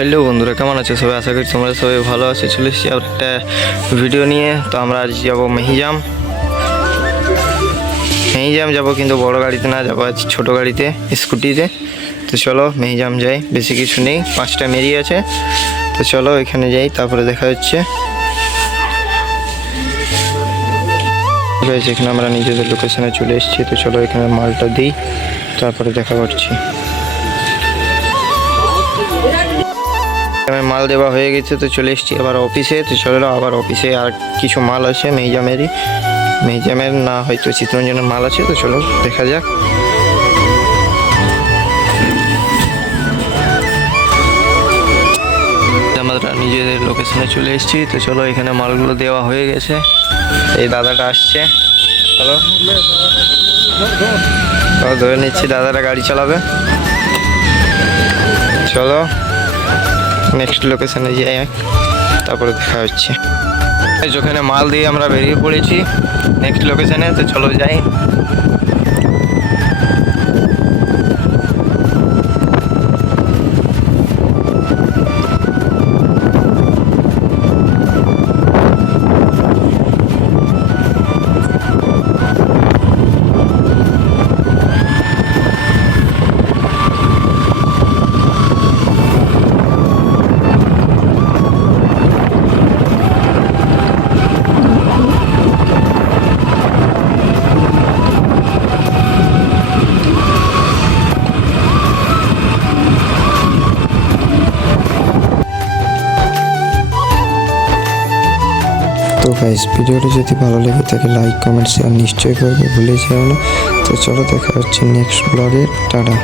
Hello বন্ধুরা, কেমন আছো সবাই? আশা করি তোমরা সবাই ভালো আছো। চলে এসেছি আবার একটা ভিডিও নিয়ে। তো আমরা আজ যাবো মেহিজাম যাবো, কিন্তু বড় গাড়িতে না, যাবো আজ ছোটো গাড়িতে, স্কুটিতে। তো চলো মেহিজাম যাই, বেশি কিছু নেই, 5টা মেরি আছে। তো চলো এখানে যাই, তারপরে দেখা হচ্ছে। এখানে আমরা নিজেদের লোকেশনে চলে এসেছি। তো চলো এখানে মালটা দিই, তারপরে দেখা করছি। মাল দেওয়া হয়ে গেছে, তো চলে এসেছি আবার অফিসে। তো চলো আবার অফিসে আর কিছু মাল আছে মেহিজামের না, হয়তো চিত্তরঞ্জনের মাল আছে। তো চলো দেখা যাক। আমরা নিজেদের লোকেশনে চলে এসেছি। তো চলো এখানে মালগুলো দেওয়া হয়ে গেছে। এই দাদাটা আসছে, চলো ধরে নিচ্ছি, দাদাটা গাড়ি চালাবে। চলো নেক্সট লোকেশনে যাই, তারপরে দেখা হচ্ছে। যেখানে মাল দিয়ে আমরা বেরিয়ে পড়েছি নেক্সট লোকেশনে। তো চলো যাই। তো গাইস, ভিডিওটা যদি ভালো লাগে থাকে লাইক কমেন্ট শেয়ার নিশ্চয়ই করবে, ভুলে যেও না। তো চলো দেখা হচ্ছে নেক্সট ব্লগে। টাটা।